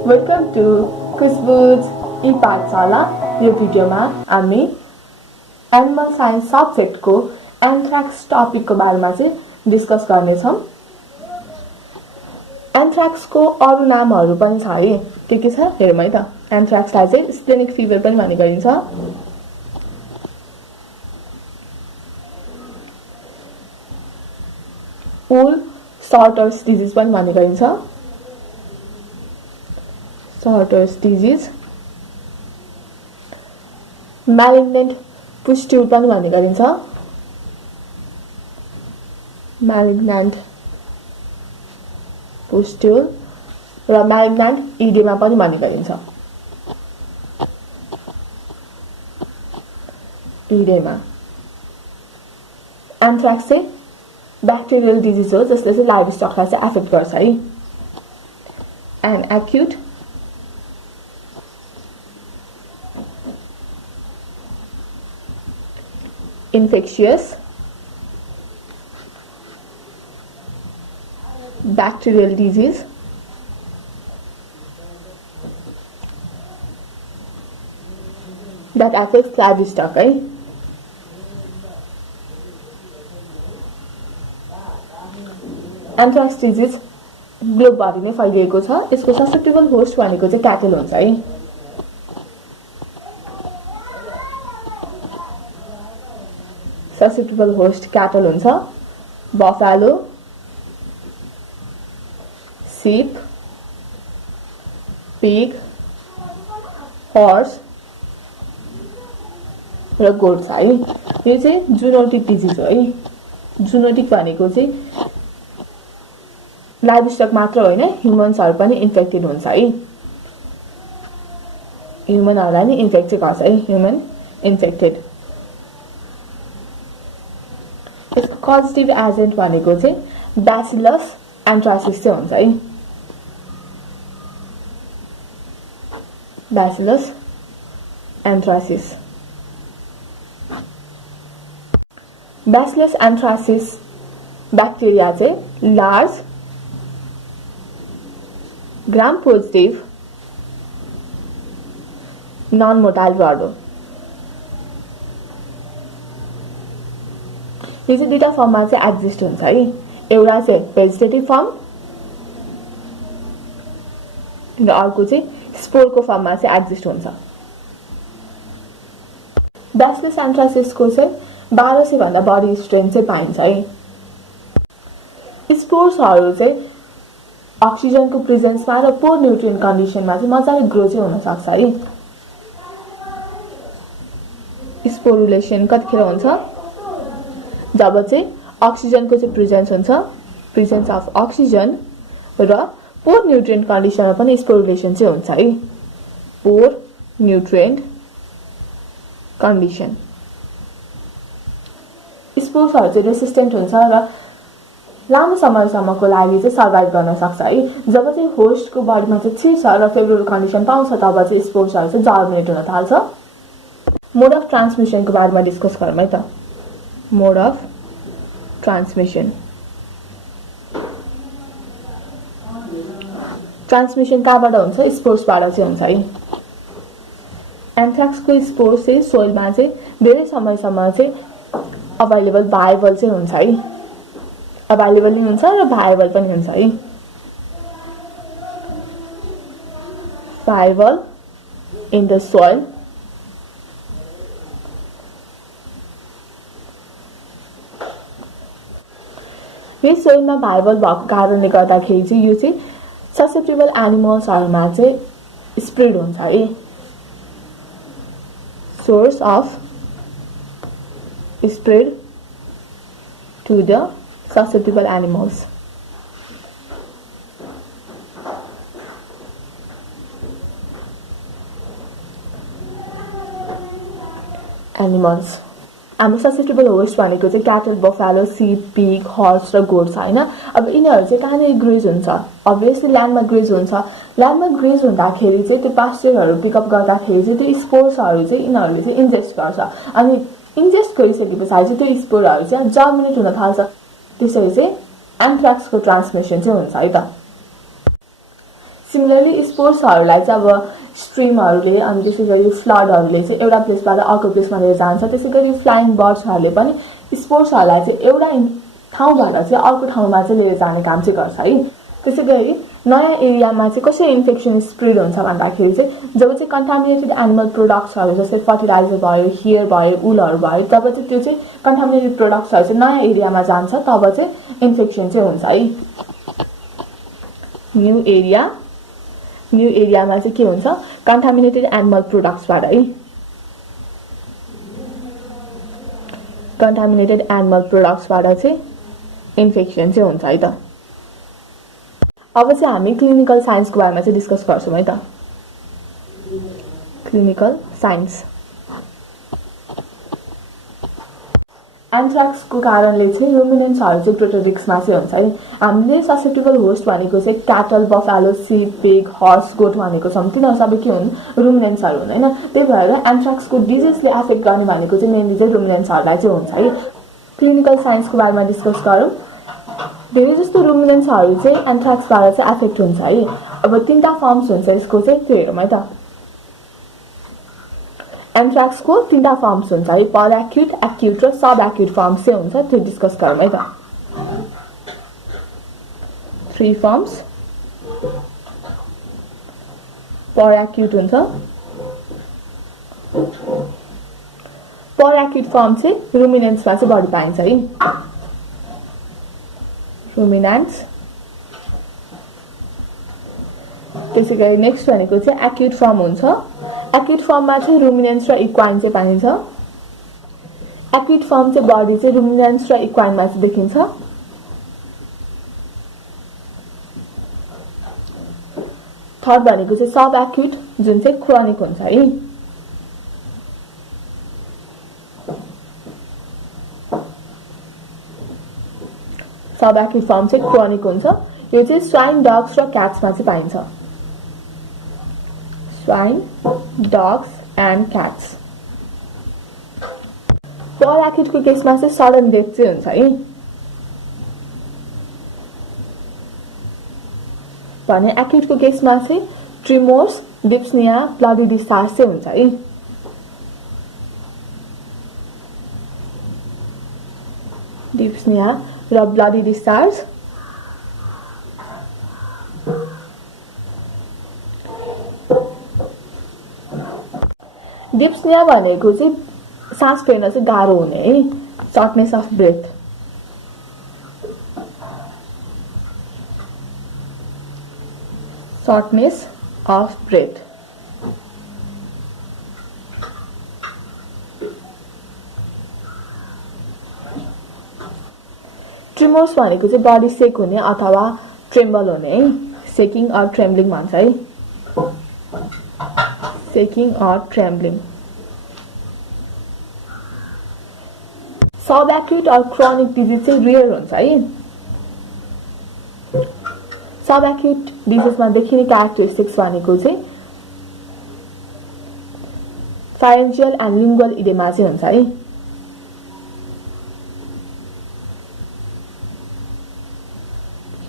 Welcome to खुशबुज ई पाठशाला। यो भिडियोमा हामी एनिमल साइन्स सब्जेक्टको एन्थ्राक्स टपिकको बारेमा चाहिँ डिस्कस गर्नेछौँ। एन्थ्राक्सको अरू नामहरू पनि छ है, के छ हेरौँ है त। एन्थ्राक्सलाई चाहिँ स्प्लेनिक फिभर पनि भन्ने गरिन्छ, वुल सॉर्टर्स डिजिज पनि भन्ने गरिन्छ, सॉर्टर्स डिजिज, मैलिग्नेंट पुस्ट्यूल पनि भन्ने गरिन्छ, मैलिग्नेंट पुस्ट्यूल र मैलिग्नेंट इडेमा पनि भन्ने गरिन्छ, इडेमा। एन्थ्राक्स चाहिँ बैक्टेरियल डिजिज हो जसले चाहिँ लाइभ स्टकलाई चाहिँ एफेक्ट गर्छ है। And acute infectious bacterial disease that affects livestock है। एन्थ्राक्स डिजिज ग्लोबभरि नै फैलिएको छ। यसको ससेप्टेबल होस्ट भनेको चाहिँ क्याटल हुन्छ है। ससेप्टेबल होस्ट क्याटल हुन्छ, बफेलो, शीप, पिग, हॉर्स र गोट छ है। यो चाहिँ जूनोटिक डिजिज हो है। जूनोटिक भनेको चाहिँ लाइभ स्टक मात्र होइन, ह्युमन्सहरू पनि इन्फेक्टेड हुन्छ है। ह्युमनहरूलाई नि इन्फेक्ट चाहिँ गर्छ है, ह्युमन इन्फेक्टेड। यसको कजेटिभ एजेन्ट भनेको चाहिँ ब्यासिलस एन्थ्रासिस चाहिँ हुन्छ है। ब्यासिलस एन्थ्रासिस। ब्यासिलस एन्थ्रासिस ब्याक्टेरिया चाहिँ लार्ज ग्राम पोजिटिभ नन मोटाइल रड हो। यो चाहिँ दुईटा फर्ममा चाहिँ एक्जिस्ट हुन्छ है। एउटा चाहिँ भेजिटेटिभ फर्म र अर्को चाहिँ स्पोरको फर्ममा चाहिँ एक्जिस्ट हुन्छ। ब्यासिलस एन्थ्रासिसको चाहिँ 1200 भन्दा बढी स्ट्रेन चाहिँ पाइन्छ है। स्पोर्सहरू चाहिँ अक्सिजनको प्रेजेन्समा र पोर न्युट्रिएन्ट कन्डिसनमा चाहिँ मजाले ग्रो चाहिँ हुन सक्छ है। स्पोरुलेसन कतिखेर हुन्छ? जब चाहिँ अक्सिजनको चाहिँ प्रेजेन्स हुन्छ, प्रेजेन्स अफ अक्सिजन र पोर न्युट्रिएन्ट कन्डिसनमा पनि स्पोरुलेसन चाहिँ हुन्छ है। पोर न्युट्रिएन्ट कन्डिसन। स्पोर्सहरू चाहिँ रेसिस्टेन्ट हुन्छ र लामो समयसम्मको लागि चाहिँ सर्भाइभ गर्न सक्छ है। जब चाहिँ होस्टको बडीमा चाहिँ छिर्छ र फेभरेबल कन्डिसन पाउँछ तब चाहिँ स्पोर्सहरू चाहिँ जर्मिनेट हुन थाल्छ। मोड अफ ट्रान्समिसनको बारेमा डिस्कस गरौँ है त। मोड अफ ट्रान्समिसन। ट्रान्समिसन कहाँबाट हुन्छ? स्पोर्सबाट चाहिँ हुन्छ है। एन्थ्राक्सको स्पोर्स चाहिँ सोइलमा चाहिँ धेरै समयसम्म चाहिँ अभाइलेबल भाइबल चाहिँ हुन्छ है। अभाइलेबल पनि हुन्छ र भाइबल पनि हुन्छ है। Viable in the soil. यो सोइलमा भाइबल भएको कारणले गर्दाखेरि चाहिँ यो चाहिँ ससेप्टेबल एनिमल्सहरूमा चाहिँ स्प्रेड हुन्छ है। Source of spread to the susceptible animals. हाम्रो ससेप्टेबल होस्ट भनेको चाहिँ cattle, buffalo, sheep, pig, horse र गोट छ हैन। अब यिनीहरू चाहिँ कहाँनिर ग्रेज हुन्छ? अभियसली ल्यान्डमा ग्रेज हुन्छ। ल्यान्डमा ग्रेज हुँदाखेरि चाहिँ त्यो पास्चरहरू पिकअप गर्दाखेरि चाहिँ त्यो स्पोर्सहरू चाहिँ यिनीहरूले चाहिँ इन्जेस्ट गर्छ। अनि इन्जेस्ट गरिसकेपछि चाहिँ त्यो स्पोरहरू चाहिँ जर्मिनेट हुन थाल्छ। त्यसरी चाहिँ एन्थ्राक्सको ट्रान्समिसन चाहिँ हुन्छ है त। सिमिलरली स्पोर्सहरूलाई चाहिँ अब स्ट्रिमहरूले अनि त्यसैगरी फ्लडहरूले चाहिँ एउटा प्लेसबाट अर्को प्लेसमा लिएर जान्छ। त्यसैगरी फ्लाइङ बर्ड्सहरूले पनि स्पोर्सहरूलाई चाहिँ एउटा ठाउँबाट चाहिँ अर्को ठाउँमा चाहिँ लिएर जाने काम चाहिँ गर्छ है। त्यसैगरी नयाँ एरियामा चाहिँ कसरी इन्फेक्सन स्प्रेड हुन्छ भन्दाखेरि चाहिँ जब चाहिँ कन्टामिनेटेड एनिमल प्रोडक्ट्सहरू जस्तै फर्टिलाइजर भयो, हेयर भयो, उलहरू भयो, तब चाहिँ त्यो चाहिँ कन्टामिनेटेड प्रोडक्ट्सहरू चाहिँ नयाँ एरियामा जान्छ, तब चाहिँ इन्फेक्सन चाहिँ हुन्छ है। न्यू एरियामा चाहिँ के हुन्छ, कन्टामिनेटेड एनिमल प्रोडक्ट्सबाट है, कन्टामिनेटेड एनिमल प्रोडक्ट्सबाट चाहिँ इन्फेक्सन चाहिँ हुन्छ है त। अब चाहिँ हामी क्लिनिकल साइन्सको बारेमा चाहिँ डिस्कस गर्छौँ है त। क्लिनिकल साइन्स एन्थ्राक्सको कारणले चाहिँ रुमिनेन्ट्सहरू चाहिँ ग्रेटर रिस्कमा चाहिँ हुन्छ है। हामीले ससेप्टेबल होस्ट भनेको चाहिँ क्याटल, बफालो, सिप, पिग, हर्स, गोट भनेको छौँ। तिनीहरू सबै के हुन्, रुमिनेन्ट्सहरू हुन् होइन। त्यही भएर एन्थ्राक्सको डिजिजले एफेक्ट गर्ने भनेको चाहिँ मेनली चाहिँ रुमिनेन्ट्सहरूलाई चाहिँ हुन्छ है। क्लिनिकल साइन्सको बारेमा डिस्कस गरौँ। धेरै जस्तो रुमिनेन्ट्सहरू चाहिँ एन्थ्राक्सबाट चाहिँ एफेक्ट हुन्छ है। अब 3टा फर्म्स हुन्छ यसको चाहिँ, त्यो हेरौँ है त। एन्थ्राक्सको 3टा फर्म्स हुन्छ है, पर एक्युट, एक्युट र सब एक्युट फर्म्स चाहिँ हुन्छ, त्यो डिस्कस गरौँ है त। 3 फर्म्स, पर एक्युट हुन्छ, पर एक्युट फर्म चाहिँ रुमिनेन्ट्समा चाहिँ बढी पाइन्छ है, रुमिनेन्ट्स। त्यसैगरी नेक्स्ट भनेको चाहिँ एक्युट फर्म हुन्छ। एक्युट फर्ममा चाहिँ रुमिनेन्ट्स र इक्वाइन चाहिँ पाइन्छ। एक्युट फर्म चाहिँ बढी चाहिँ रुमिनेन्ट्स र इक्वाइनमा चाहिँ देखिन्छ। थर्ड भनेको चाहिँ सब एक्युट, जुन चाहिँ क्रोनिक हुन्छ है। सब एक्युट फर्म चाहिँ क्रोनिक हुन्छ। यो चाहिँ स्वाइन, डग्स र क्याट्समा चाहिँ पाइन्छ। Swine, dogs and cats. पर एक्युटको केसमा चाहिँ सडन डेथ चाहिँ हुन्छ है। भने एक्युटको केसमा चाहिँ ट्रिमोर्स, डिप्सनिया, ब्लडी डिस्चार्ज चाहिँ हुन्छ है। डिप्सनिया र ब्लडी डिस्चार्ज। डिप्सनिया भनेको चाहिँ सास फेर्न चाहिँ गाह्रो हुने है, shortness of breath. Shortness of breath. Tremors भनेको चाहिँ बडी सेक हुने अथवा ट्रेम्बल हुने है, सेकिङ अर ट्रेम्बलिङ भन्छ है, सेकिङ अर ट्रेम्बलिङ। सब एक्युट अर क्रोनिक डिजिज चाहिँ रियर हुन्छ है। सब एक्युट डिजिजमा देखिने क्यारेक्टरिस्टिक्स भनेको चाहिँ फारेन्जियल एन्ड लिङ्गुअल इडेमा चाहिँ हुन्छ है।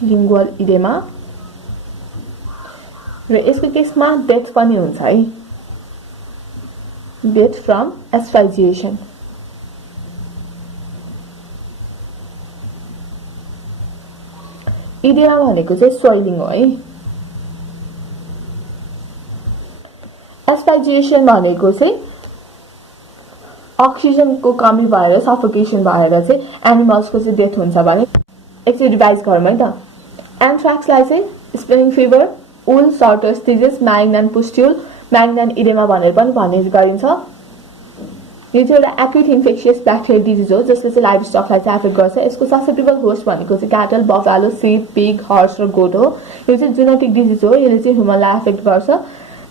लिङ्गुअल इडेमा र यसको केसमा डेथ पनि हुन्छ है, डेथ फ्रम एस्फाइजिएसन। इडेमा भनेको चाहिँ स्वेलिङ हो है। एस्फाइजिएसन भनेको चाहिँ अक्सिजनको कमी भएर सफोकेसन भएर चाहिँ एनिमल्सको चाहिँ डेथ हुन्छ भने। एकचोटि रिभाइज गरौँ है त। एन्थ्राक्सलाई चाहिँ स्प्लिनिङ फिभर, उल, सर्टस डिजिज, म्यालिग्नान्ट पुस्ट्युल, म्यालिग्नान्ट इडेमा भनेर पनि भन्ने गरिन्छ। यो चाहिँ एउटा एक्युट इन्फेक्सियस ब्याक्टेरियल डिजिज हो जसले चाहिँ लाइभ स्टकलाई चाहिँ एफेक्ट गर्छ। यसको ससेप्टेबल होस्ट भनेको चाहिँ क्याटल, बफालो, सिप, पिग, हर्स र गोट हो। यो चाहिँ जेनेटिक डिजिज हो, यसले चाहिँ ह्युमनलाई एफेक्ट गर्छ।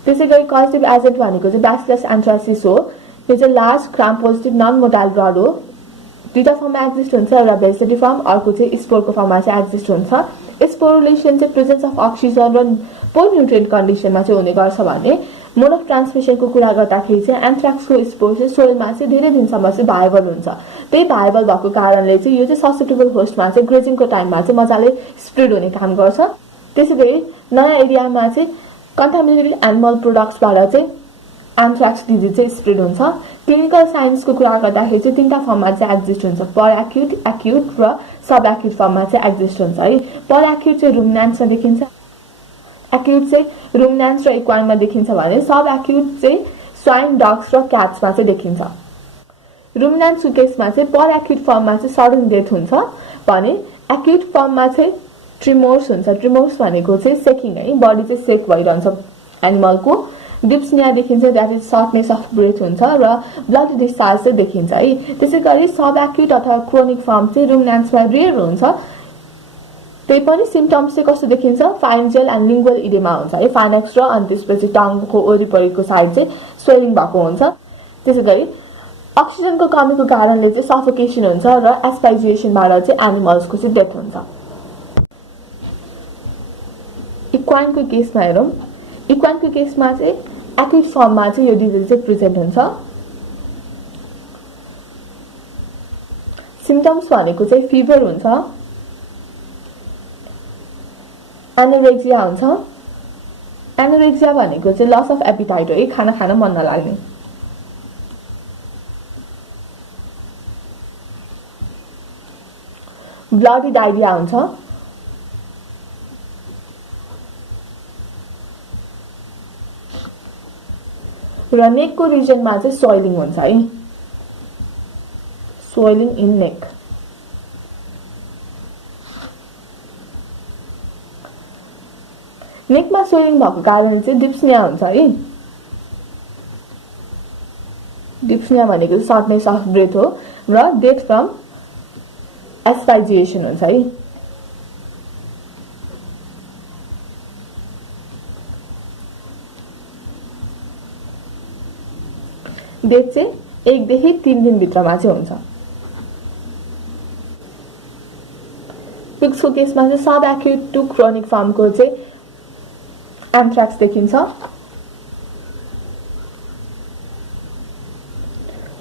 त्यसैगरी कजेटिभ एजेन्ट भनेको चाहिँ ब्यासिलस एन्थ्रासिस हो। यो चाहिँ लार्ज ग्राम पोजिटिभ नन मोडाइल ब्लड हो। 2टा फर्ममा एक्जिस्ट हुन्छ, एउटा भेजिटेटिभ फर्म, अर्को चाहिँ स्पोरको फर्ममा चाहिँ एक्जिस्ट हुन्छ। स्पोरुलेसन चाहिँ प्रेजेन्स अफ अक्सिजन र पोर न्युट्रिएन्ट कन्डिसनमा चाहिँ हुने गर्छ भने मोड अफ ट्रान्समिसनको कुरा गर्दाखेरि चाहिँ एन्थ्राक्सको स्पोर चाहिँ सोइलमा चाहिँ धेरै दिनसम्म चाहिँ भाइबल हुन्छ। त्यही भाइबल भएको कारणले चाहिँ यो चाहिँ ससेप्टेबल होस्टमा चाहिँ ग्रेजिङको टाइममा चाहिँ मजाले स्प्रेड हुने काम गर्छ। त्यसैगरी नयाँ एरियामा चाहिँ कन्टामिनेटेड एनिमल प्रोडक्ट्सबाट चाहिँ एन्थ्राक्स डिजिज चाहिँ स्प्रेड हुन्छ। क्लिनिकल साइन्सको कुरा गर्दाखेरि चाहिँ तीनटा फर्ममा चाहिँ एक्जिस्ट हुन्छ, पर एक्युट, एक्युट र सब एक्युट फर्ममा चाहिँ एक्जिस्ट हुन्छ है। पर एक्युट चाहिँ रुमिनेन्ट्समा देखिन्छ, एक्युट चाहिँ रुमिनेन्ट्स र इक्वाइनमा देखिन्छ भने सब एक्युट चाहिँ स्वाइन, डग्स र क्याट्समा चाहिँ देखिन्छ। रुमिनेन्ट्सको केसमा चाहिँ पर एक्युट फर्ममा चाहिँ सडन डेथ हुन्छ भने एक्युट फर्ममा चाहिँ ट्रिमोर्स हुन्छ। ट्रिमोर्स भनेको चाहिँ सेकिङ है, बडी चाहिँ सेक भइरहन्छ एनिमलको। डिप्सनिया देखिन्छ, द्याट इज सर्टनेस अफ ब्रेथ हुन्छ र ब्लड डिस्चार्ज चाहिँ देखिन्छ है। त्यसै गरी सब एक्युट अथवा क्रोनिक फर्म चाहिँ रुमिनेन्ट्समा रेयर हुन्छ। त्यही पनि सिम्पटम्स चाहिँ कस्तो देखिन्छ, फाइन्जियल एन्ड लिङ्गुअल इडेमा हुन्छ है, फाइनेक्स र अनि त्यसपछि टङको वरिपरिको साइड चाहिँ स्वेलिङ भएको हुन्छ। त्यसै गरी अक्सिजनको कमीको कारणले चाहिँ सफोकेसन हुन्छ र एस्पाइजिएसनबाट चाहिँ एनिमल्सको चाहिँ डेथ हुन्छ। इक्वाइनको केसमा हेरौँ, इक्वाइनको केसमा चाहिँ एक्युट फर्ममा चाहिँ यो डिजिज चाहिँ प्रेजेन्ट हुन्छ। सिम्पटम्स भनेको चाहिँ फिभर हुन्छ, एनोरेक्सिया हुन्छ। एनोरेक्सिया भनेको चाहिँ लस अफ एपिटाइट हो है, खाना खान मन नलाग्ने। ब्लडी डायरिया हुन्छ। र नेकको रिजनमा चाहिँ सोइलिङ हुन्छ है, सोइलिङ इन नेक। नेकमा सोइलिङ भएको कारणले चाहिँ डिप्सनिया हुन्छ है। डिप्सनिया भनेको चाहिँ सर्टनेस अफ ब्रेथ हो र डेथ फ्रम एस्पाइजिएसन हुन्छ है। डेथ चाहिँ 1 देखि 3 दिनभित्रमा चाहिँ हुन्छ। पिग्सको केसमा चाहिँ सब एक्युट टु क्रोनिक फर्मको चाहिँ एन्थ्राक्स देखिन्छ।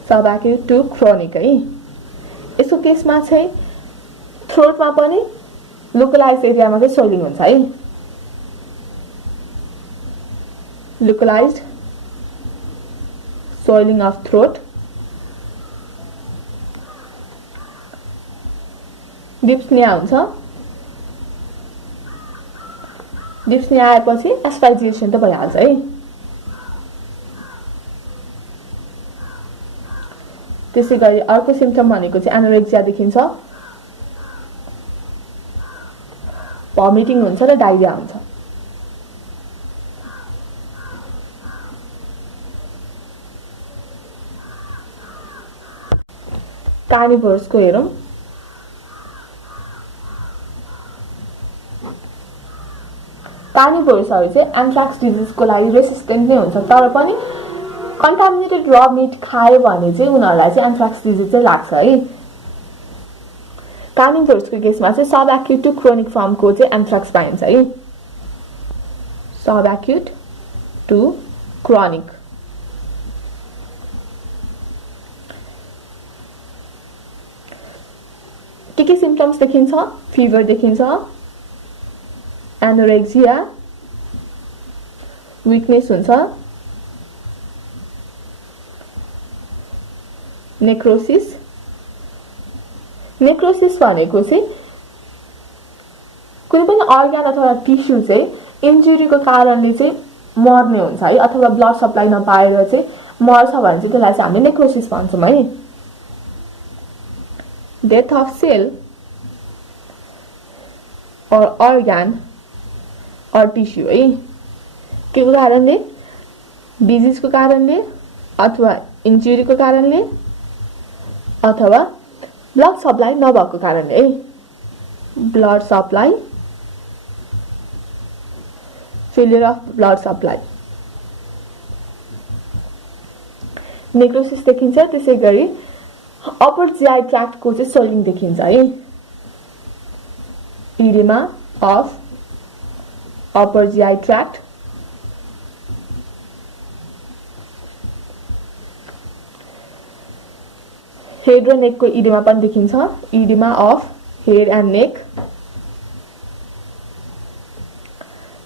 सब एक्युट टु क्रोनिक है। यसको केसमा चाहिँ थ्रोटमा पनि लोकलाइज एरियामा चाहिँ सोइलिङ हुन्छ है। Localized swelling of throat. Dyspnoea हुन्छ। डिप्सनिया आएपछि एस्पाइजिएसन त भइहाल्छ है। त्यसै गरी अर्को सिम्पटम भनेको चाहिँ एनोरेक्सिया देखिन्छ, भमिटिङ हुन्छ र डायरिया हुन्छ। कार्निभोरसको हेरौँ, कार्निभोरसहरू चाहिँ एन्थ्राक्स डिजिजको लागि रेसिस्टेन्ट नै हुन्छ, तर पनि कन्टामिनेटेड र मिट खायो भने चाहिँ उनीहरूलाई चाहिँ एन्थ्राक्स डिजिज चाहिँ लाग्छ है। कार्निभोरसको केसमा चाहिँ सब एक्युट टु क्रोनिक फर्मको चाहिँ एन्थ्राक्स पाइन्छ है। सब एक्युट टु क्रोनिक। के सिम्पटम्स देखिन्छ, फिभर देखिन्छ, एनोरेक्सिया, विकनेस हुन्छ, नेक्रोसिस। नेक्रोसिस भनेको चाहिँ कुनै पनि अर्गन अथवा टिस्यु चाहिँ इन्जुरीको कारणले चाहिँ मर्ने हुन्छ है, अथवा ब्लड सप्लाई नपाएर चाहिँ मर्छ भने चाहिँ त्यसलाई चाहिँ हामीले नेक्रोसिस भन्छौँ है। डेथ अफ सेल और organ और टिस्यू है, के को कारणले, डिजिजको कारणले अथवा इन्जुरीको कारणले अथवा ब्लड सप्लाई नभएको कारणले है। Blood supply, failure of blood supply, necrosis देखिन्छ। त्यसै गरी अपर जीआई ट्र्याक्टको चाहिँ सोइलिङ देखिन्छ है। Oedema of upper GI tract, head र नेकको इडेमा पनि देखिन्छ, oedema of head and neck.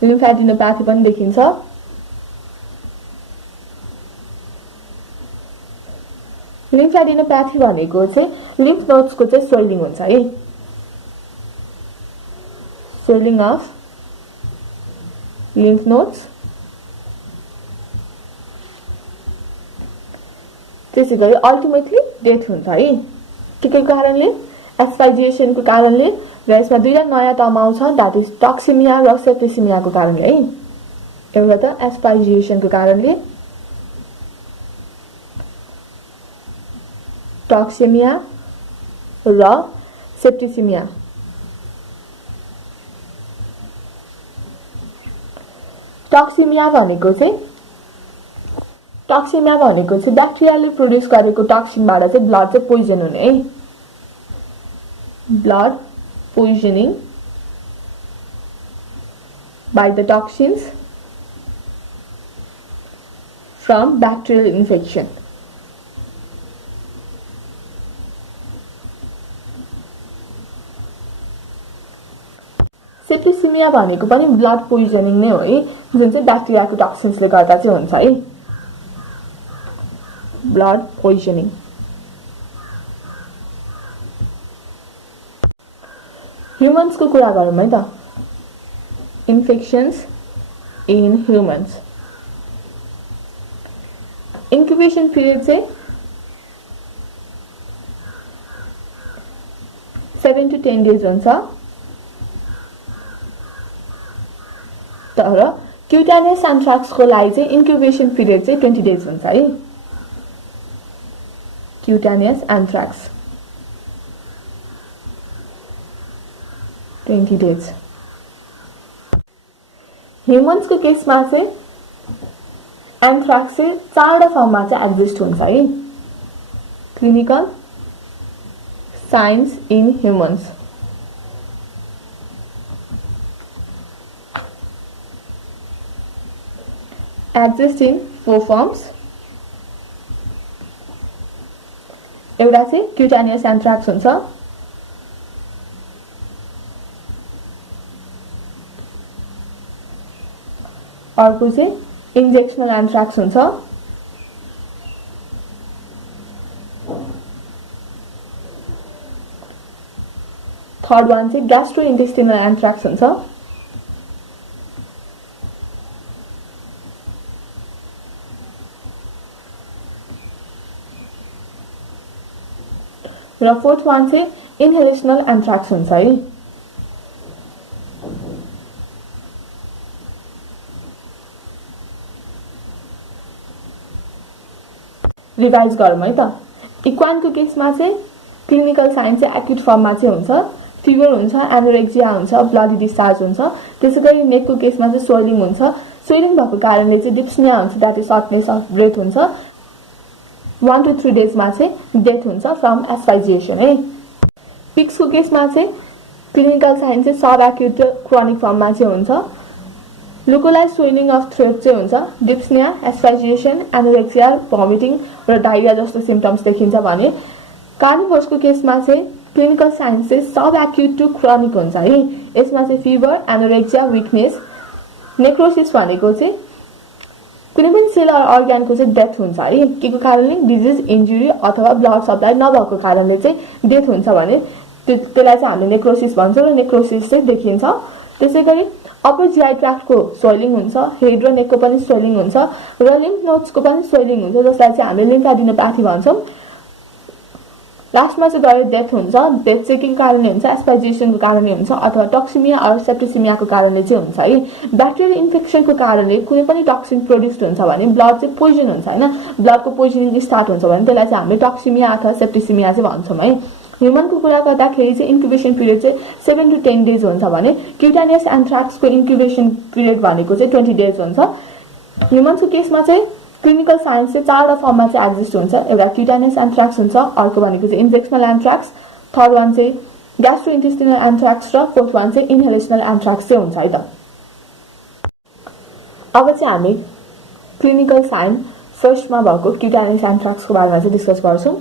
Lymphadenopathy पनि देखिन्छ। लिम्फेडिनोप्याथी भनेको चाहिँ लिम्फ नोड्सको चाहिँ स्वेलिङ हुन्छ है, स्वेलिङ अफ lymph nodes। त्यसै गरी अल्टिमेटली डेथ हुन्छ है, के कारणले? एस्पाइजिएसनको कारणले, र यसमा दुईटा नयाँ टर्म आउँछ, द्याट इज टक्सिमिया र सेप्टिसिमियाको कारणले है। एउटा त एस्पाइजिएसनको कारणले टक्सिमिया र सेप्टिसिमिया। टक्सिमिया भनेको चाहिँ ब्याक्टेरियाले प्रोड्युस गरेको टक्सिनबाट चाहिँ ब्लड चाहिँ पोइजन हुने है, blood poisoning by the toxins from bacterial infection. Septicaemia भनेको पनि ब्लड पोइजनिङ नै हो है, जुन चाहिँ ब्याक्टेरियाको टक्सिन्सले गर्दा चाहिँ हुन्छ है, ब्लड पोइजनिङ। ह्युमन्सको कुरा गरौँ है त, infections in humans. Incubation period चाहिँ 7 to 10 days हुन्छ, तर क्युटानियस एन्थ्राक्सको लागि चाहिँ इन्क्युबेसन पिरियड चाहिँ 20 days हुन्छ है, क्युटानियस एन्थ्राक्स 20 days। ह्युमन्सको केसमा चाहिँ एन्थ्राक्स चाहिँ 4 फर्ममा चाहिँ एक्जिस्ट हुन्छ है, clinical science in humans. Exist in 4 firms. एउटा चाहिँ क्युटानियस एन्थ्राक्स हुन्छ, अर्को चाहिँ इन्जेक्सनल एन्थ्राक्स हुन्छ, थर्ड वान चाहिँ ग्यास्ट्रोइन्टेस्टिनल एन्थ्राक्स हुन्छ, र फोर्थ वान चाहिँ इनहेलेशनल एन्थ्राक्स हुन्छ है। रिभाइज गरौँ है त, इक्वानको केसमा चाहिँ क्लिनिकल साइन चाहिँ एक्युट फर्ममा चाहिँ हुन्छ, फिभर हुन्छ, एनोरेक्सिया हुन्छ, ब्लडी डिस्चार्ज हुन्छ। त्यसै गरी नेकको केसमा चाहिँ स्वेलिङ हुन्छ, स्वेलिङ भएको कारणले चाहिँ डिप्सनिया हुन्छ, द्याट इज सर्टनेस अफ ब्रेथ हुन्छ। 1 to 3 daysमा चाहिँ डेथ हुन्छ फ्रम एस्पाइजिएसन है। पिक्सको केसमा चाहिँ क्लिनिकल साइन चाहिँ सब एक्युट क्रोनिक फर्ममा चाहिँ हुन्छ, लोकलाइज स्वेलिङ अफ थ्रोट चाहिँ हुन्छ, डिप्सनिया, एस्पाइजिएसन, एनोरेक्सिया, भमिटिङ र डायरिया जस्तो सिम्पटम्स देखिन्छ भने कार्निभोरसको केसमा चाहिँ क्लिनिकल साइन्स चाहिँ सब एक्युट टु क्रोनिक हुन्छ है। यसमा चाहिँ फिभर, एनोरेक्सिया, विकनेस। नेक्रोसिस भनेको चाहिँ कुनै पनि सेल अर्ग्यानको चाहिँ डेथ हुन्छ है, के को कारणले? डिजिज, इन्जुरी अथवा ब्लड सप्लाई नभएको कारणले चाहिँ डेथ हुन्छ भने त्यसलाई चाहिँ हामीले नेक्रोसिस भन्छौँ र नेक्रोसिस चाहिँ देखिन्छ। त्यसै गरी अपर जिआई ट्र्याक्टको स्वेलिङ हुन्छ, हेड र नेकको पनि स्वेलिङ हुन्छ र लिम्फ नोड्सको पनि स्वेलिङ हुन्छ, जसलाई चाहिँ हामीले लिम्फेडिनोप्याथी भन्छौँ। लास्टमा चाहिँ गएर डेथ हुन्छ, डेथ चाहिँ के कारणले हुन्छ? एस्पाइजिएसनको कारणले हुन्छ अथवा टक्सिमिया अर सेप्टिसिमियाको कारणले चाहिँ हुन्छ है। ब्याक्टेरियल इन्फेक्सनको कारणले कुनै पनि टक्सिन प्रोड्युस हुन्छ भने ब्लड चाहिँ पोइजन हुन्छ हैन, ब्लडको पोइजनिङ स्टार्ट हुन्छ भने त्यसलाई चाहिँ हामीले टक्सिमिया अथवा सेप्टिसिमिया चाहिँ भन्छौँ है। ह्युमनको कुरा गर्दाखेरि चाहिँ इन्क्युबेसन पिरियड चाहिँ 7 to 10 days हुन्छ भने क्युटानियस एन्थ्राक्सको इन्क्युबेसन पिरियड भनेको चाहिँ 20 days हुन्छ। ह्युमन्सको केसमा चाहिँ क्लिनिकल साइन्स चाहिँ 4 फर्ममा चाहिँ एक्जिस्ट हुन्छ, एउटा क्युटानियस एन्थ्राक्स हुन्छ, अर्को भनेको चाहिँ इन्जेक्सनल एन्थ्राक्स, थर्ड वान चाहिँ ग्यास्ट्रोइन्टेस्टिनल एन्थ्राक्स र फोर्थ वान चाहिँ इनहेलेशनल एन्थ्राक्स चाहिँ हुन्छ है त। अब चाहिँ हामी क्लिनिकल साइन फर्स्टमा भएको क्युटानियस एन्थ्राक्सको बारेमा चाहिँ डिस्कस गर्छौँ।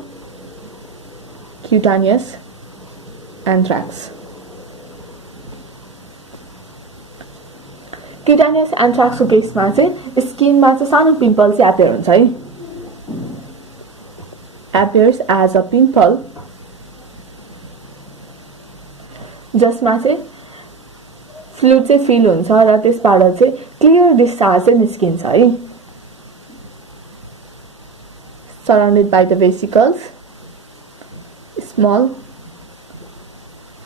क्युटानियस एन्थ्राक्स क्युटानियस एन्थ्राक्सको केसमा चाहिँ स्किनमा चाहिँ सानो पिम्पल चाहिँ एपियर हुन्छ है, appears as a pimple, जसमा चाहिँ फ्लुइड चाहिँ फिल हुन्छ र त्यसबाट चाहिँ क्लियर डिस्चार्ज चाहिँ निस्किन्छ है, surrounded by the vesicles, small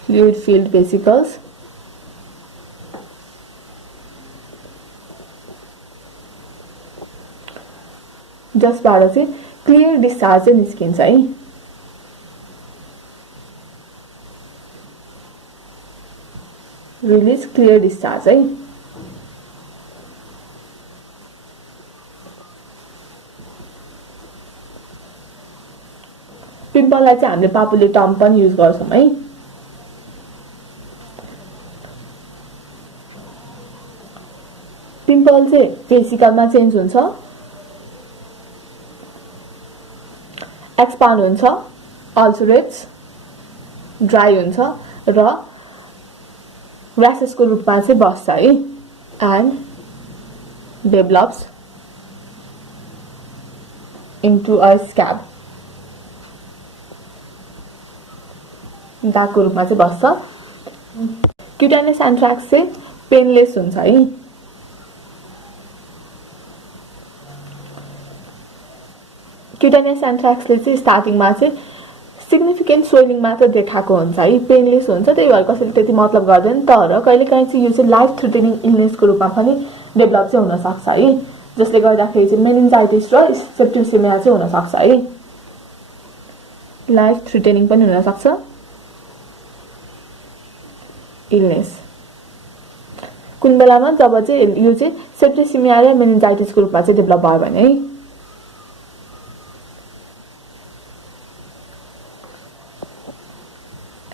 fluid filled vesicles, जसबाट चाहिँ क्लियर डिस्चार्ज चाहिँ निस्किन्छ है, रिलिज क्लियर डिस्चार्ज है। पिम्पललाई चाहिँ हामीले पापुले टर्म पनि युज गर्छौं है। पिम्पल चाहिँ भेसिकलमा चेन्ज हुन्छ, एक्सपान्ड हुन्छ, अल्सरेट्स, ड्राई हुन्छ र र्यासेसको रूपमा चाहिँ बस्छ है, एन्ड डेभलप्स इन्टु अ स्क्याब, दागको रूपमा चाहिँ बस्छ। क्युटानियस एन्थ्राक्स चाहिँ पेनलेस हुन्छ है, क्युटानियस एन्थ्राक्सले चाहिँ स्टार्टिङमा चाहिँ सिग्निफिकेन्ट स्वेलिङ मात्र देखाएको हुन्छ है, पेनलेस हुन्छ, त्यही भएर कसैले त्यति मतलब गर्दैन। तर कहिलेकाहीँ चाहिँ यो चाहिँ लाइफ थ्रेटनिङ इलनेसको रूपमा पनि डेभलप चाहिँ हुन सक्छ है, जसले गर्दाखेरि चाहिँ मेनिन्जाइटिस र सेप्टिसेमिया चाहिँ हुन सक्छ है, लाइफ थ्रेटनिङ पनि हुन सक्छ इलनेस। कुन बेलामा जब चाहिँ यो चाहिँ सेप्टिसेमिया र मेनिन्जाइटिसको रूपमा चाहिँ डेभलप भयो भने है।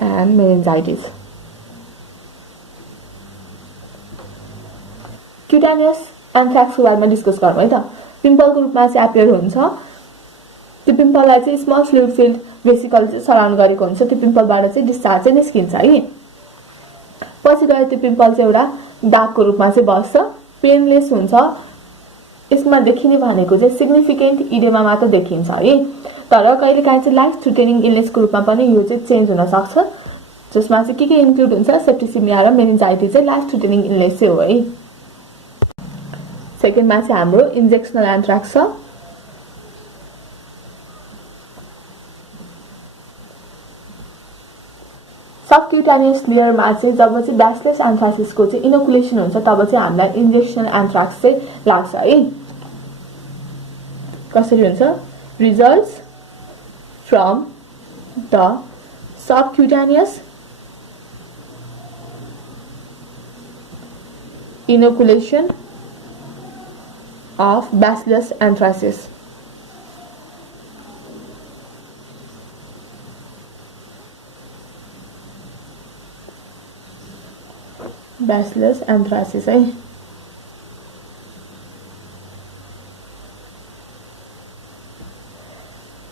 And meningitis. क्युटानियस एन्थ्राक्सको बारेमा डिस्कस गरौँ है त। पिम्पलको रूपमा चाहिँ एपियर हुन्छ, त्यो पिम्पललाई चाहिँ स्मल फ्लुइड फिल्ड भेसिकल चाहिँ सराउन्ड गरेको हुन्छ, त्यो पिम्पलबाट चाहिँ डिस्चार्ज चाहिँ निस्किन्छ है। पछि गएर त्यो पिम्पल चाहिँ एउटा दागको रूपमा चाहिँ बस्छ, पेनलेस हुन्छ, यसमा देखिने भनेको चाहिँ सिग्निफिकेन्ट इडेमा मात्र देखिन्छ है। तर कहिलेकाहीँ चाहिँ लाइफ थ्रेटनिङ इलनेसको रूपमा पनि यो चाहिँ चेन्ज हुन सक्छ, जसमा चाहिँ के इन्क्लुड हुन्छ, सेप्टिसेमिया र मेनिन्जाइटिस चाहिँ लाइफ थ्रेटनिङ इलनेस चाहिँ हो है। सेकेन्डमा चाहिँ हाम्रो इन्जेक्सनल एन्थ्राक्स छ। सबक्युटानियस लेयरमा चाहिँ जब चाहिँ ब्यासिलस एन्थ्रासिसको चाहिँ इनोकुलेसन हुन्छ तब चाहिँ हामीलाई इन्जेक्सनल एन्थ्राक्स चाहिँ लाग्छ है। कसरी हुन्छ? Results from the subcutaneous inoculation of Bacillus anthracis. Bacillus anthracis है।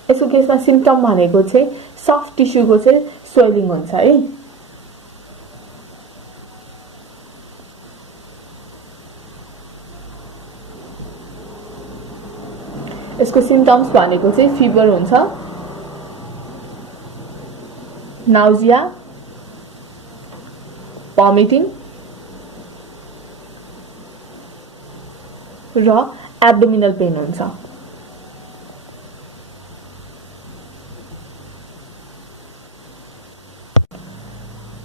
यसको केसमा सिम्पटम भनेको चाहिँ सफ्ट टिस्युको चाहिँ स्वेलिङ हुन्छ है। यसको सिम्पटम्स भनेको चाहिँ फिभर हुन्छ, नाउजिया, भमिटिङ र एब्डोमिनल पेन हुन्छ।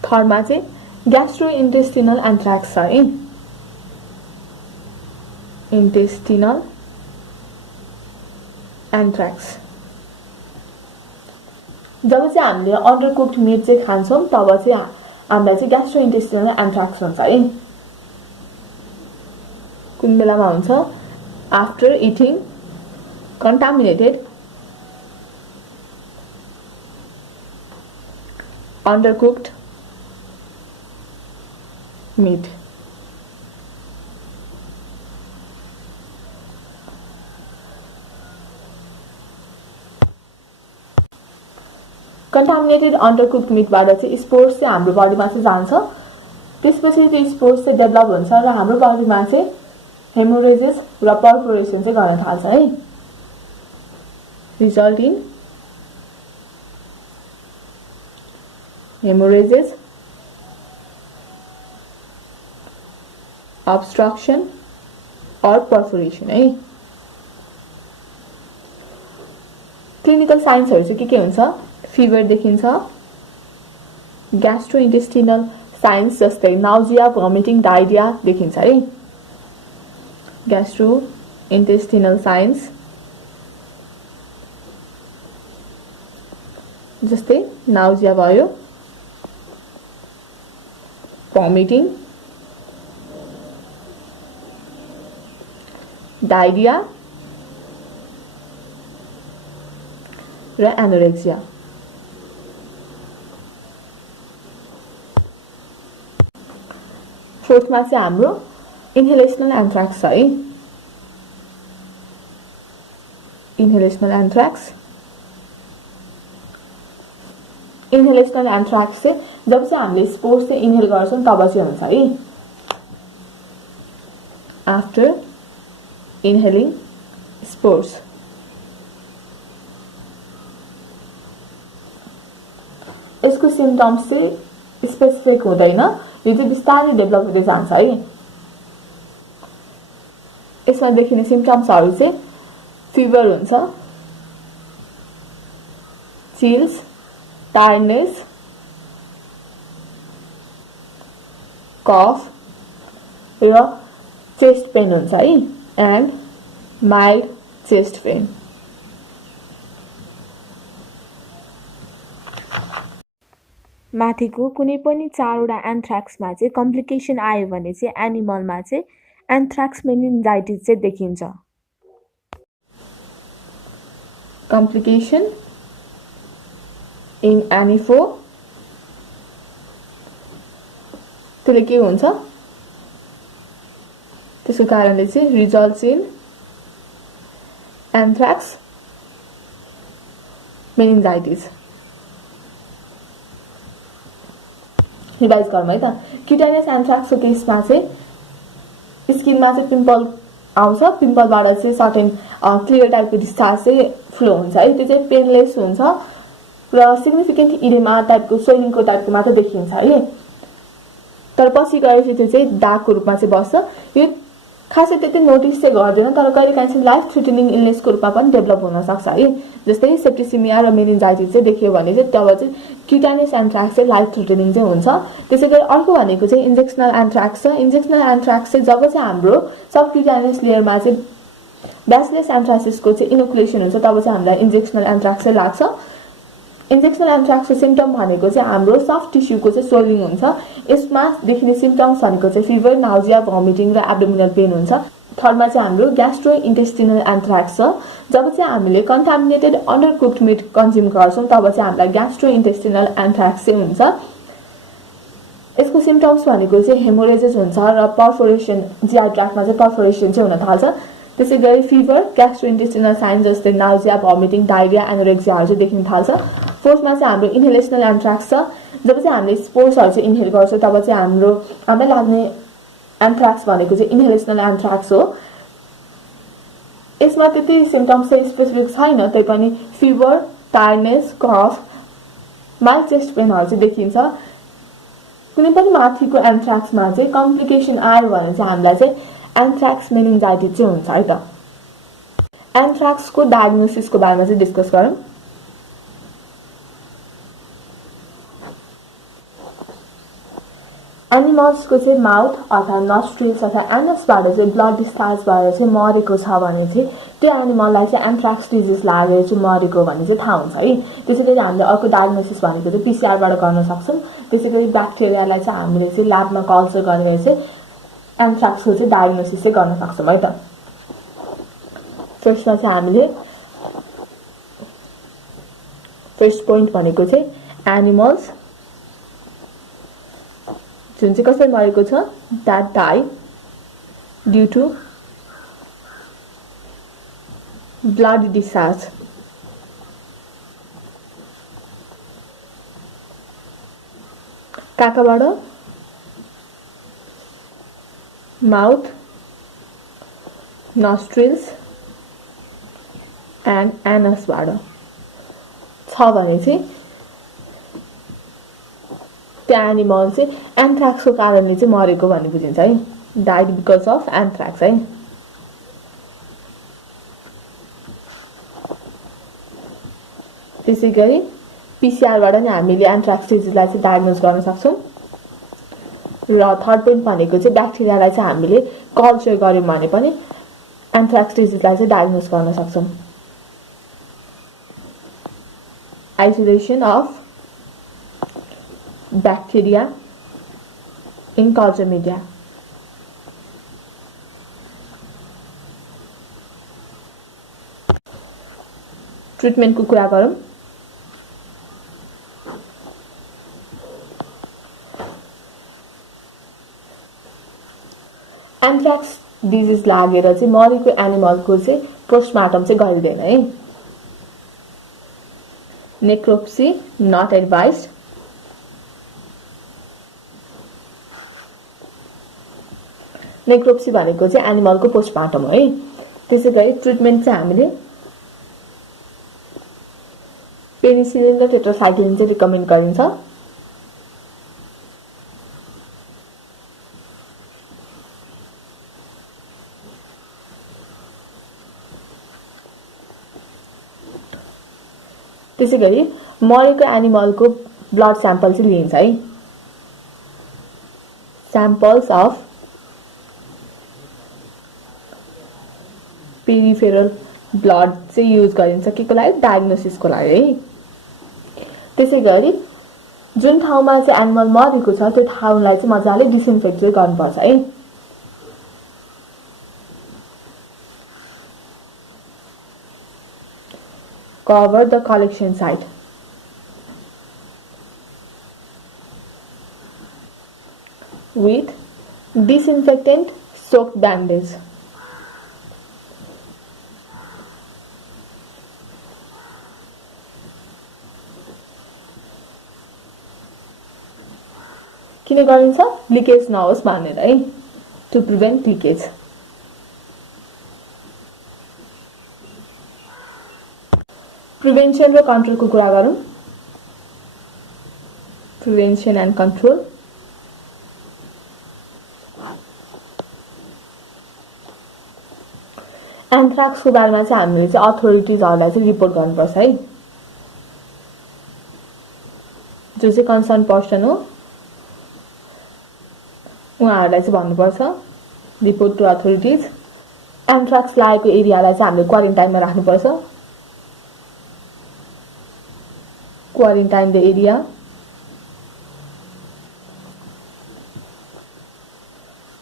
थर्डमा चाहिँ ग्यास्ट्रोइन्टेस्टिनल एन्थ्राक्स छ है। इन्टेस्टिनल एन्थ्राक्स जब चाहिँ हामीले अन्डरकुक्ड मिट चाहिँ खान्छौँ तब चाहिँ हामीलाई चाहिँ ग्यास्ट्रोइन्टेस्टिनल एन्थ्राक्स हुन्छ है। कुन बेलामा हुन्छ? After eating contaminated undercooked meat. Contaminated undercooked मिटबाट चाहिँ स्पोर्स चाहिँ हाम्रो बडीमा चाहिँ जान्छ त्यसपछि त्यो स्पोर्स चाहिँ डेभलप हुन्छ र हाम्रो बडीमा चाहिँ हेमोरेजेस र पर्फोरेसन चाहिँ गर्न थाल्छ है, result in haemorrhages, obstruction or perforation है। क्लिनिकल साइन्सहरु चाहिँ के हुन्छ, फिभर देखिन्छ, ग्यास्ट्रोइन्टेस्टिनल साइन्स जस्तै नाउजिया, भमिटिङ, डायरिया देखिन्छ है। ग्यास्ट्रोइन्टेस्टिनल साइन्स जस्तै नाउजिया भयो, भमिटिङ, डायरिया र एनोरेक्सिया। फोर्थमा चाहिँ हाम्रो इन्हेलेशनल एन्थ्राक्स है। इन्हेलेशनल एन्थ्राक्स चाहिँ जब चाहिँ हामीले स्पोर्स चाहिँ इन्हेल गर्छौं तब चाहिँ हुन्छ है। आफ्टर inhaling spores, यसको सिम्पटम्स चाहिँ स्पेसिफिक हुँदैन, यो चाहिँ बिस्तारै डेभलप हुँदै जान्छ है। यसमा देखिने सिम्पटम्सहरु चाहिँ फिभर हुन्छ, चिल्स, टायर्डनेस, कफ र चेस्ट पेन हुन्छ है, and mild chest pain। माथिको कुनै पनि 4 वटा एन्थ्राक्समा चाहिँ कम्प्लिकेसन आयो भने चाहिँ एनिमलमा चाहिँ एन्थ्राक्स मेनिन्जाइटिस चाहिँ देखिन्छ। कम्प्लिकेसन इन एनिफो, त्यसले के हुन्छ, त्यसको कारणले चाहिँ रिजल्ट्स इन एन्थ्राक्स मेनिन्जाइटिस। रिभाइज गरौँ है त। क्युटेनियस एन्थ्राक्सको केसमा चाहिँ स्किनमा चाहिँ पिम्पल आउँछ, पिम्पलबाट चाहिँ सर्टेन क्लियर टाइपको डिस्चार्ज चाहिँ फ्लो हुन्छ है। त्यो चाहिँ पेनलेस हुन्छ र सिग्निफिकेन्ट इडेमा टाइपको स्वेलिङको टाइपको मात्र देखिन्छ है। तर पछि गएपछि त्यो चाहिँ दागको रूपमा चाहिँ बस्छ। यो खासै त्यति नोटिस चाहिँ गर्दैन, तर कहिलेकाहीँ चाहिँ लाइफ थ्रेटनिङ इलनेसको रूपमा पनि डेभलप हुन सक्छ है। जस्तै सेप्टिसिमिया र मेनिन्जाइटिस चाहिँ देखियो भने चाहिँ तब चाहिँ क्युटेनियस एन्थ्राक्स चाहिँ लाइफ थ्रेटनिङ चाहिँ हुन्छ। त्यसैगरी अर्को भनेको चाहिँ इन्जेक्सनल एन्थ्राक्स छ। इन्जेक्सनल एन्थ्राक्स चाहिँ जब चाहिँ हाम्रो सब क्युटेनियस लेयरमा चाहिँ ब्यासिलस एन्थ्रासिसको चाहिँ इनोकुलेसन हुन्छ तब चाहिँ हामीलाई इन्जेक्सनल एन्थ्राक्स चाहिँ लाग्छ। इन्जेक्सनल एन्थ्राक्सको सिम्पटम भनेको चाहिँ हाम्रो सफ्ट टिस्युको चाहिँ स्वेलिङ हुन्छ। यसमा देखिने सिम्पटम्स भनेको चाहिँ फिभर, नाउजिया, भमिटिङ र एब्डोमिनल पेन हुन्छ। थर्डमा चाहिँ हाम्रो ग्यास्ट्रोइन्टेस्टिनल एन्थ्राक्स छ। जब चाहिँ हामीले कन्टामिनेटेड अन्डरकुक्ड मिट कन्ज्युम गर्छौं तब चाहिँ हामीलाई ग्यास्ट्रोइन्टेस्टिनल एन्थ्राक्स चाहिँ हुन्छ। यसको सिम्पटम्स भनेको चाहिँ हेमोरेजेस हुन्छ र पर्फोरेसन, जीआई ट्र्याक्टमा चाहिँ पर्फोरेसन चाहिँ हुन थाल्छ। त्यसैगरी फिभर, ग्यास्ट्रोइन्टेस्टिनल साइन जस्तै नाउजिया, भमिटिङ, डायरिया, एनोरेक्सियाहरु चाहिँ देखिन थाल्छ। फोर्थमा चाहिँ हाम्रो इन्हेलेशनल एन्थ्राक्स छ। जब चाहिँ हामीले स्पोर्सहरु चाहिँ इन्हेल गर्छौं तब चाहिँ हामीलाई लाग्ने एन्थ्राक्स भनेको चाहिँ इन्हेलेशनल एन्थ्राक्स हो। यसमा त्यति सिम्पटम्स चाहिँ स्पेसिफिक छैन, तैपनि फिभर, टायर्डनेस, कफ, माइल्ड चेस्ट पेनहरु चाहिँ देखिन्छ। कुनै पनि माथिको एन्थ्राक्समा चाहिँ कम्प्लिकेसन आयो भने चाहिँ हामीलाई चाहिँ एन्थ्राक्स मेनिन्जाइटिस चाहिँ हुन्छ है त। एन्थ्राक्सको डायग्नोसिसको बारेमा चाहिँ डिस्कस गरौँ। एनिमल्सको चाहिँ माउथ अथवा नस्ट्रिल्स अथवा एनसबाट चाहिँ ब्लड डिस्चार्ज भएर चाहिँ मरेको छ भने चाहिँ त्यो एनिमललाई चाहिँ एन्थ्राक्स डिजिज लागेर चाहिँ मरेको भन्ने चाहिँ थाहा हुन्छ है। त्यसैगरी हामीले अर्को डायग्नोसिस भनेको चाहिँ पीसीआरबाट गर्न सक्छौँ। त्यसैगरी ब्याक्टेरियालाई चाहिँ हामीले चाहिँ ल्याबमा कल्चर गरेर चाहिँ एन्थ्राक्सको चाहिँ डायग्नोसिस चाहिँ गर्न सक्छौँ है त। फर्स्टमा चाहिँ हामीले फर्स्ट पोइन्ट भनेको चाहिँ एनिमल्स जुन चाहिँ कसरी मरेको छ, that die due to blood discharge. कहाँबाट? माउथ, नोस्ट्रिल्स एन्ड एनसबाट छ भने चाहिँ त्यो एनिमल चाहिँ एन्थ्राक्सको कारणले चाहिँ मरेको भन्ने बुझिन्छ है, डाइड बिकज अफ एन्थ्राक्स है। त्यसै गरी पिसिआरबाट नि हामीले एन्थ्राक्स डिजिजलाई चाहिँ डायग्नोज गर्न सक्छौँ। र थर्ड पोइन्ट भनेको चाहिँ ब्याक्टेरियालाई चाहिँ हामीले कल्चर गर्यौँ भने पनि एन्थ्राक्स डिजिजलाई चाहिँ डायग्नोज गर्न सक्छौँ। Isolation of bacteria in culture media. ट्रिटमेन्टको कुरा गरौँ। एन्थ्राक्स डिजिज लागेर चाहिँ मरेको एनिमलको चाहिँ पोस्टमार्टम चाहिँ गरिँदैन है। Necropsy not एडभाइस्ड। नेक्रोप्सी भनेको चाहिँ एनिमलको पोस्टमार्टम हो है। त्यसै गरी ट्रिटमेन्ट चाहिँ हामीले पेनिसिलिन र टेट्रासाइक्लिन चाहिँ रिकमेन्ड गरिन्छ। त्यसै गरी मरेको एनिमलको ब्लड स्याम्पल चाहिँ लिइन्छ है। स्याम्पल्स अफ पेरिफेरल ब्लड चाहिँ युज गरिन्छ के को लागि, डायग्नोसिसको लागि है। त्यसै गरी जुन ठाउँमा चाहिँ एनिमल मरेको छ त्यो ठाउँलाई चाहिँ मजाले डिसइन्फेक्ट चाहिँ गर्नुपर्छ है। Cover the collection site. With disinfectant soaked bandage. किन गरिन्छ? लिकेज नहोस् भनेर है, टु प्रिभेन्ट लिकेज। प्रिभेन्सन र कन्ट्रोलको कुरा गरौँ। Prevention and control. एन्थ्राक्सको बारेमा चाहिँ हामीले चाहिँ अथोरिटिजहरूलाई चाहिँ रिपोर्ट गर्नुपर्छ है। जो चाहिँ कन्सर्न पर्सन हो उहाँहरूलाई चाहिँ भन्नुपर्छ, रिपोर्ट टु अथोरिटिज। एन्थ्राक्स लागेको एरियालाई चाहिँ हामीले क्वारेन्टाइनमा राख्नुपर्छ। Quarantine the area.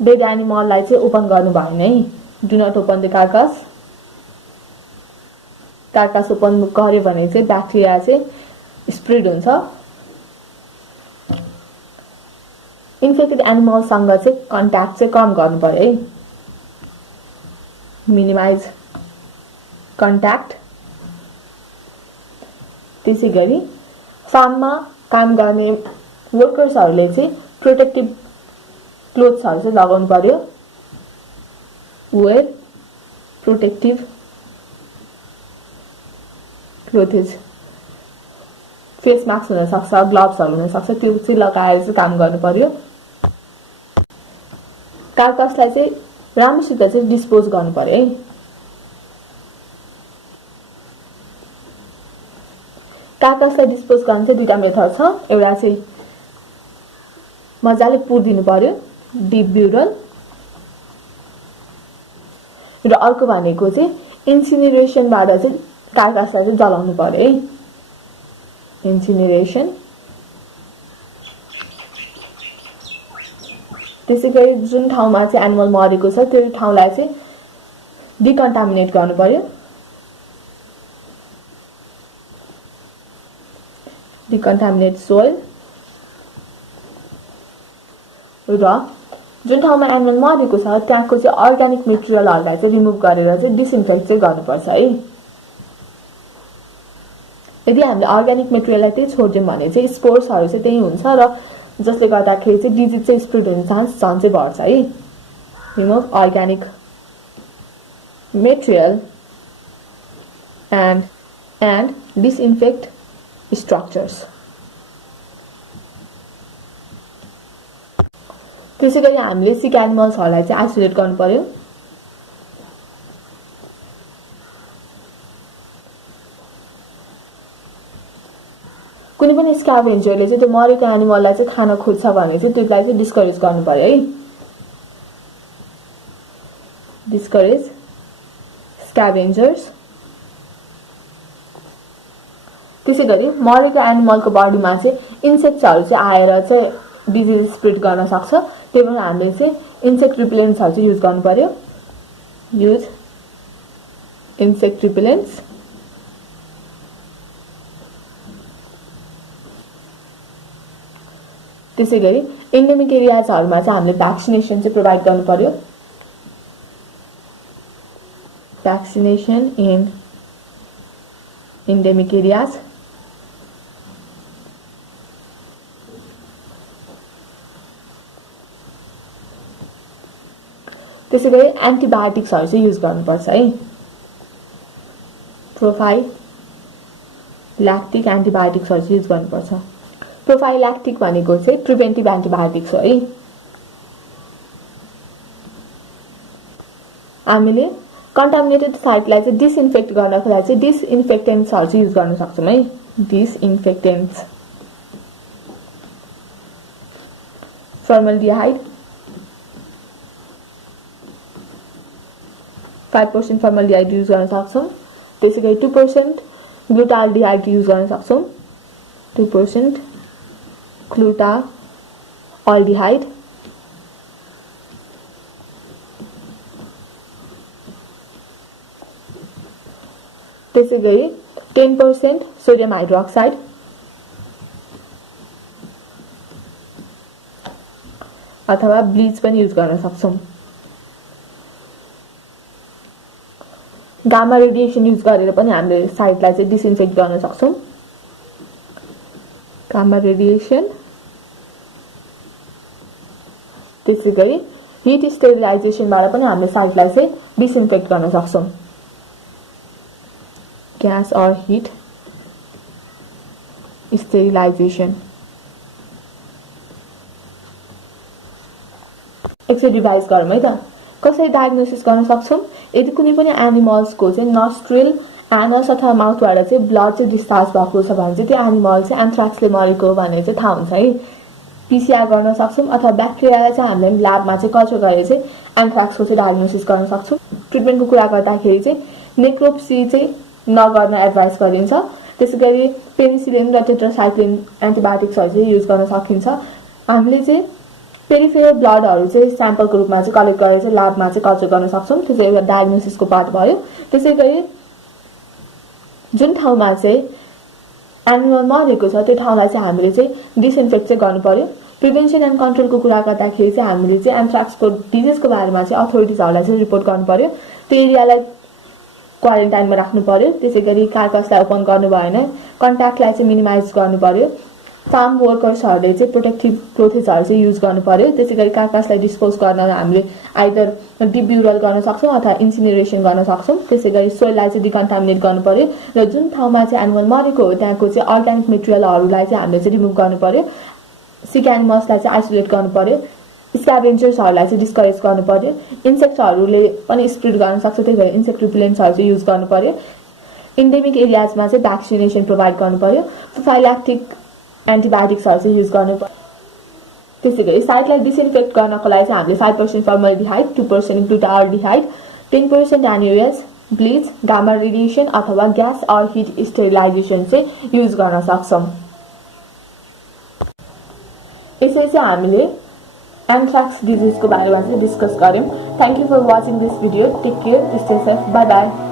डेड एनिमललाई चाहिँ ओपन गर्नु भएन है। Do not open the carcass. Carcass open गर्यो भने चाहिँ ब्याक्टेरिया चाहिँ स्प्रेड हुन्छ। इन्फेक्टेड एनिमलसँग चाहिँ कन्ट्याक्ट चाहिँ कम गर्नु पर्यो है। Minimize contact. त्यसै गरी फार्ममा काम गर्ने वर्कर्सहरूले चाहिँ प्रोटेक्टिभ क्लोथ्सहरू चाहिँ लगाउनु पर्यो। Wear protective clothes. Face mask हुनसक्छ, ग्लोभ्सहरू हुनसक्छ, त्यो चाहिँ लगाएर चाहिँ काम गर्नु पर्यो। कार्कसलाई चाहिँ राम्रोसित चाहिँ डिस्पोज गर्नु पर्यो है। कार्कसलाई डिस्पोज गर्न चाहिँ दुईटा मेथड छ। एउटा चाहिँ मजाले पुरिदिनु पर्यो, डिप ब्युरल, र अर्को भनेको चाहिँ इन्सिनरेसनबाट चाहिँ कार्कसलाई चाहिँ जलाउनु पर्यो है। इन्सिनरेसन। त्यसै गरी जुन ठाउँमा चाहिँ एनिमल मरेको छ त्यो ठाउँलाई चाहिँ डिकन्टामिनेट गर्नु पर्यो। डिकन्टामिनेट सोइल। र जुन ठाउँमा एनिमल मरेको छ त्यहाँको चाहिँ अर्ग्यानिक मेटेरियलहरूलाई चाहिँ रिमुभ गरेर चाहिँ डिसइन्फेक्ट चाहिँ गर्नुपर्छ है। यदि हामीले अर्ग्यानिक मेटेरियललाई त्यही छोडिदियौँ भने चाहिँ स्पोर्सहरू चाहिँ त्यही हुन्छ र जसले गर्दाखेरि चाहिँ डिजिज चाहिँ स्प्रेड हुने चान्स झन् चाहिँ बढ्छ है। remove organic material and disinfect structures. त्यसैगरी हामीले सिक एनिमल्सहरुलाई चाहिँ आइसोलेट गर्नु पर्यो। कुनै पनि स्क्याभेन्जरले चाहिँ त्यो मरेको एनिमललाई चाहिँ खान खोज्छ भने चाहिँ त्यसलाई चाहिँ डिस्करेज गर्नु पर्यो है। डिस्करेज स्क्याभेन्जर्स। त्यसैगरी मरेको एनिमलको बडीमा चाहिँ इन्सेक्ट्सहरु चाहिँ आएर चाहिँ डिजिज स्प्रेड गर्न सक्छ। त्यही भएर हामीले चाहिँ इन्सेक्ट रिपेलेन्ट्सहरु चाहिँ युज गर्नु पर्यो। Use insect repellents. त्यसैगरी एन्डेमिक एरियाजहरुमा चाहिँ हामीले भ्याक्सिनेसन चाहिँ प्रोवाइड गर्नु पर्यो। Vaccination in endemic areas. त्यसैगरी एन्टिबायोटिक्सहरु चाहिँ युज गर्नुपर्छ है। प्रोफाइल्याक्टिक एन्टिबायोटिक्सहरु चाहिँ युज गर्नुपर्छ। प्रोफाइल्याक्टिक भनेको चाहिँ प्रिभेन्टिभ एन्टिबायोटिक्स हो है। हामीले कन्टामिनेटेड साइटलाई चाहिँ डिसइन्फेक्ट गर्नको लागि चाहिँ डिसइन्फेक्टेन्ट्सहरु चाहिँ युज गर्न सक्छौं है। डिसइन्फेक्टेन्ट्स। फर्मल्डिहाइड 5% फर्मल्डिहाइड युज गर्न सक्छौं। त्यसैगरी 2% ग्लुटाल्डिहाइड युज गर्न सक्छौं। 2% ग्लुटाल्डिहाइड। त्यसैगरी 10% सोडियम हाइड्रोक्साइड। अथवा ब्लिच पनि युज गर्न सक्छौं। गामा रेडिएसन युज गरेर पनि हामीले साइटलाई चाहिँ डिसइन्फेक्ट गर्न सक्छौं। Gamma radiation. त्यसैगरी हिट स्टेरिलाइजेसनबाट पनि हामीले साइटलाई चाहिँ डिसइन्फेक्ट गर्न सक्छौं। ग्यास और हिट स्टेरिलाइजेसन। एकचोटि रिभाइज गरौँ है त। कसरी डायग्नोसिस गर्न सक्छौं? यदि कुनै पनि एनिमल्सको चाहिँ नोस्ट्रिल, एनस अथवा माउथबाट चाहिँ ब्लड चाहिँ डिस्चार्ज भएको छ भने चाहिँ त्यो एनिमल चाहिँ एन्थ्राक्सले मरेको हो भनेर चाहिँ थाहा हुन्छ है। पीसीआर गर्न सक्छौं अथवा ब्याक्टेरियालाई चाहिँ हामीले ल्याबमा चाहिँ कल्चर गरेर चाहिँ एन्थ्राक्सको चाहिँ डायग्नोसिस गर्न सक्छौं। ट्रिटमेन्टको कुरा गर्दाखेरि चाहिँ नेक्रोप्सी चाहिँ नगर्न एडभाइस गरिन्छ। त्यसैगरी पेनिसिलिन र टेट्रासाइक्लिन एन्टिबायोटिक्सहरु चाहिँ युज गर्न सकिन्छ। हामीले चाहिँ पेरिफेरल ब्लडहरु चाहिँ स्याम्पलको रूपमा चाहिँ कलेक्ट गरेर चाहिँ ल्याबमा चाहिँ कल्चर गर्न सक्छौं। त्यसै एउटा डायग्नोसिसको पार्ट भयो। त्यसैगरी जुन ठाउँमा चाहिँ एनिमल मरेको छ त्यो ठाउँलाई चाहिँ हामीले चाहिँ डिसइन्फेक्ट चाहिँ गर्नु पर्यो। प्रिभेन्सन एन्ड कन्ट्रोलको कुरा गर्दाखेरि चाहिँ हामीले चाहिँ एन्थ्राक्सको डिजिजको बारेमा चाहिँ अथोरिटिजहरुलाई चाहिँ रिपोर्ट गर्नु पर्यो। त्यो एरियालाई क्वारेन्टाइनमा राख्नु पर्यो। त्यसैगरी कार्कसलाई ओपन गर्नु भएन। कन्ट्याक्टलाई चाहिँ मिनिमाइज गर्नु पर्यो। फार्म वर्कर्सहरुले चाहिँ प्रोटेक्टिभ क्लोथेसहरु चाहिँ युज गर्नु पर्यो। त्यसैगरी कार्कसलाई डिस्पोज गर्न हामीले आइदर डिब्युरल गर्न सक्छौं अथवा इन्सिनरेसन गर्न सक्छौं। त्यसैगरी सोइललाई चाहिँ डिकन्टामिनेट गर्नु पर्यो र जुन ठाउँमा चाहिँ एनिमल मरेको हो त्यहाँको चाहिँ अर्गानिक मेटेरियलहरुलाई चाहिँ हामीले चाहिँ रिमुभ गर्नु पर्यो। सिक एनिमल्सलाई चाहिँ आइसोलेट गर्नु पर्यो। स्क्याभेन्जर्सहरुलाई चाहिँ डिस्करेज गर्नु पर्यो। इन्सेक्ट्सहरुले पनि स्प्रेड गर्न सक्छ त्यही भएर इन्सेक्ट रिपेलेन्ट्सहरु चाहिँ युज गर्नु पर्यो। एन्डेमिक एरियाजमा चाहिँ भ्याक्सिनेसन प्रोवाइड गर्नु पर्यो। प्रोफाइल्याक्टिक एन्टिबायोटिक्सहरु चाहिँ युज गर्नु पर्यो। त्यसैगरी साइटलाई डिसइन्फेक्ट गर्नको लागि चाहिँ हामीले 5% फर्मल्डिहाइड, 2% ग्लुटाल्डिहाइड, 10% NaOH, ब्लिच, गामा रेडिएसन अथवा ग्यास और हिट स्टेरिलाइजेसन चाहिँ युज गर्न सक्छौं। यसरी चाहिँ हामीले एन्थ्राक्स डिजिजको बारेमा चाहिँ डिस्कस गर्यौं। Thank you for watching this video. Take care, stay safe, bye bye.